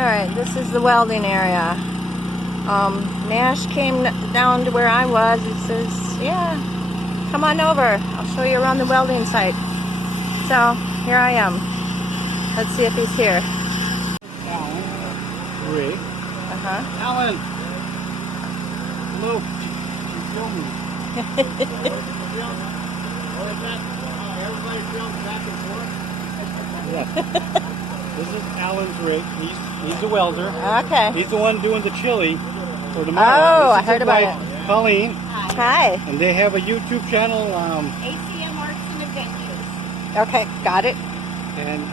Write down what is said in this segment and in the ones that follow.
Alright, this is the welding area. Nash came down to where I was. He says, yeah, come on over. I'll show you around the welding site. So, here I am. Let's see if he's here. Alan. Rick. Alan. Hello. You filming. Everybody films back and forth? Yeah. This is Alan's rig. He's a welder. Okay. He's the one doing the chili for tomorrow. Oh, I heard about it. Colleen. Hi. And they have a YouTube channel. ACM Arts and Adventures. Okay, got it. And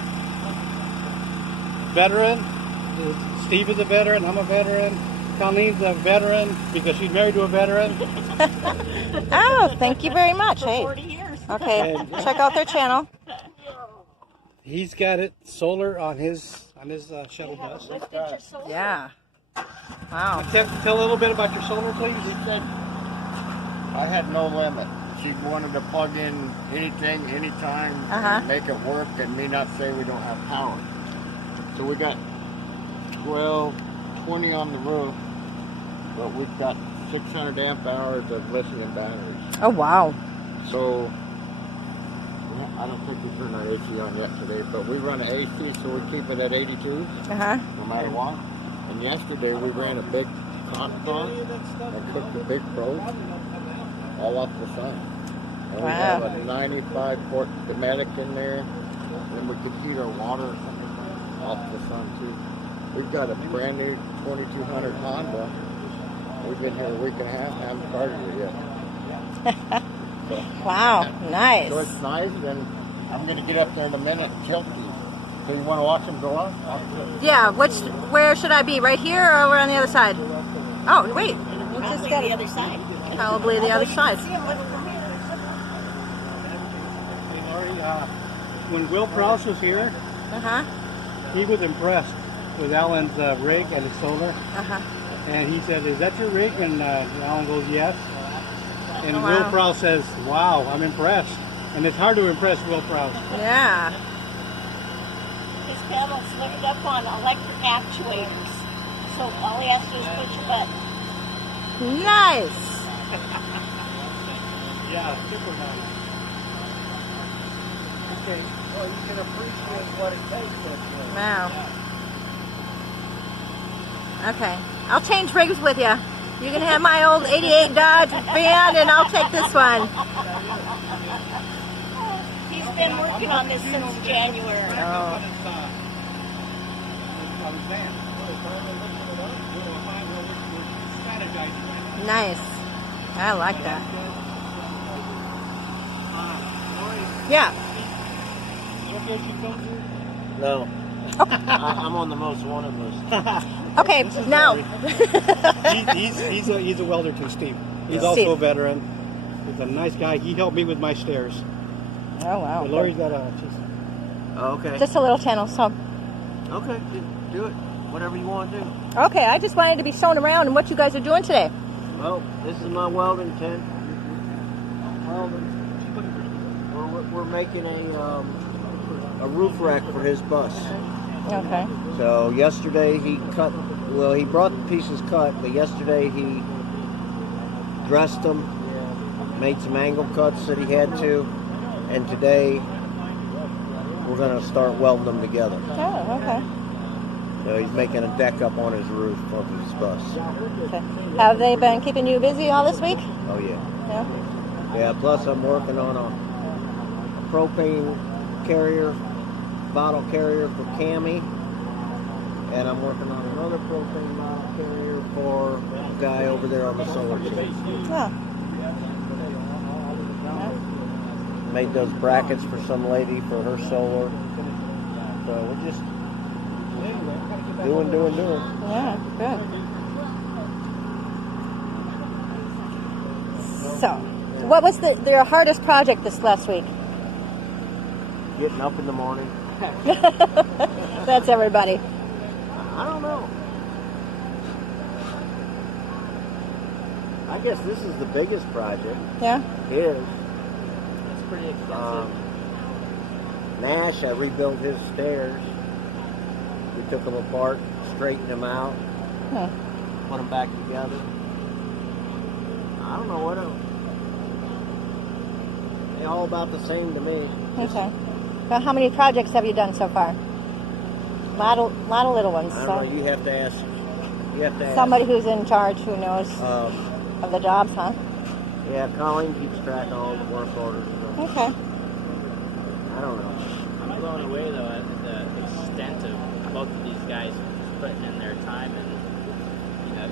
veteran. Steve is a veteran. I'm a veteran. Colleen's a veteran because she's married to a veteran. Oh, thank you very much. For Hey. 40 years. Okay, check out their channel. He's got it solar on his shuttle bus. Lifted your soul. Yeah. Wow. Tell a little bit about your solar, please. She said I had no limit. She wanted to plug in anything, anytime, and make it work, and me not say we don't have power. So we got 12, 20 on the roof, but we've got 600 amp hours of lithium batteries. Oh, wow. So I don't think we turned our AC on yet today, but we run an AC, so we keep it at 82, no matter what. And yesterday we ran a big cotton pot and cooked a big probe all off the sun. And we have a 95 quart schematic in there, and we could heat our water off the sun too. We've got a brand new 2200 Honda. We've been here a week and a half, haven't started it yet. So, wow, nice. So it's nice, and I'm going to get up there in a minute and tilt these. So you want to watch them go on? Yeah, where should I be? Right here or over on the other side? Oh, wait. Probably the other side. Probably the other side. When Will Prowse was here, he was impressed with Alan's rig and his solar. And he said, "Is that your rig?" And Alan goes, "Yes." And Will Prowse says, "Wow, I'm impressed." And it's hard to impress Will Prowse. Yeah. His pedal's lifted up on electric actuators. So all he has to do is push a button. Nice. Yeah, super nice. Okay, well, you can appreciate what it takes. Wow. Okay. I'll change rigs with you. You can have my old 88 Dodge van, and I'll take this one. He's been working on this since January. Oh. Nice. I like that. Yeah. No. I'm on the most wanted list. Okay, now. he's a welder too, Steve. He's also a veteran. He's a nice guy. He helped me with my stairs. Oh, wow. But Lori's got a... Okay. Just a little channel, so. Okay, do it. Whatever you want to do. Okay, I just wanted to be shown around and what you guys are doing today. Well, this is my welding tent. We're making a roof rack for his bus. Okay. So yesterday he brought the pieces cut, but yesterday he dressed them, made some angle cuts that he had to, and today we're going to start welding them together. Oh, okay. So he's making a deck up on his roof of his bus. Okay. Have they been keeping you busy all this week? Oh yeah. Yeah. Yeah, plus I'm working on a propane carrier, bottle carrier for Cammy, and I'm working on another propane bottle carrier for a guy over there on the solar team. Oh. Made those brackets for some lady for her solar. So we're just doing. Yeah, good. So, what was your hardest project this last week? Getting up in the morning. That's everybody. I don't know. I guess this is the biggest project. Yeah? His. It's pretty expensive. Nash, I rebuilt his stairs. We took them apart, straighten them out, put them back together. I don't know what else. They're all about the same to me. Okay. Well, how many projects have you done so far? Lot of little ones. I don't know. You have to ask. Somebody who's in charge who knows of the jobs, huh? Yeah, Colleen keeps track of all the work orders. Okay. I don't know. I'm blown away though at the extent of both of these guys putting in their time and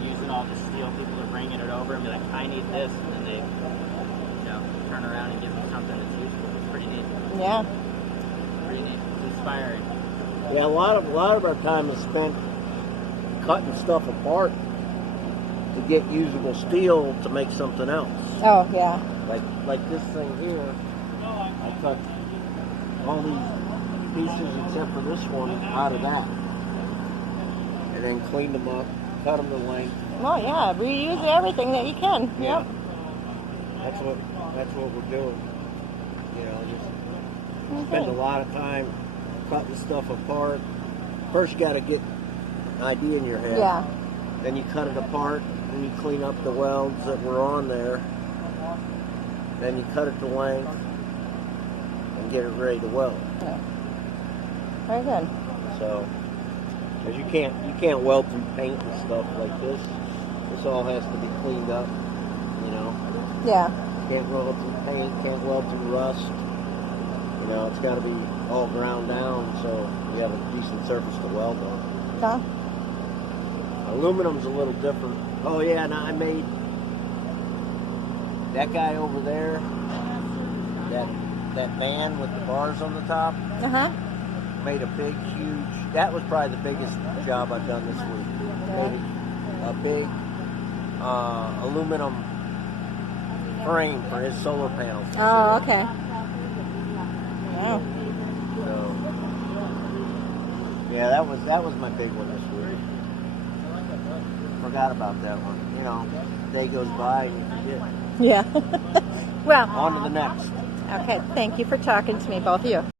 using all the steel. People are bringing it over and be like, I need this, and then they turn around and give them something that's useful. It's pretty neat. Yeah. Pretty neat. It's inspiring. Yeah, a lot of our time is spent cutting stuff apart to get usable steel to make something else. Oh, yeah. Like this thing here, I cut all these pieces except for this one out of that, and then cleaned them up, cut them to length. Oh, yeah. Reuse everything that you can. Yeah. Yep. That's what we're doing. Just spend a lot of time cutting stuff apart. First, you got to get an idea in your head. Yeah. Then you cut it apart, and you clean up the welds that were on there. Then you cut it to length and get it ready to weld. Yeah. Very good. So, because you can't weld through paint and stuff like this. This all has to be cleaned up. Yeah. Can't weld through paint. Can't weld through rust. It's got to be all ground down so you have a decent surface to weld on. Huh? Aluminum's a little different. Oh yeah, and I made that guy over there, that van with the bars on the top, made a big, huge, that was probably the biggest job I've done this week. Yeah. Made a big aluminum frame for his solar panels. Oh, okay. Yeah. So, yeah, that was my big one this week. Forgot about that one. Day goes by and you forget. Yeah. Well. On to the next. Okay. Thank you for talking to me, both of you.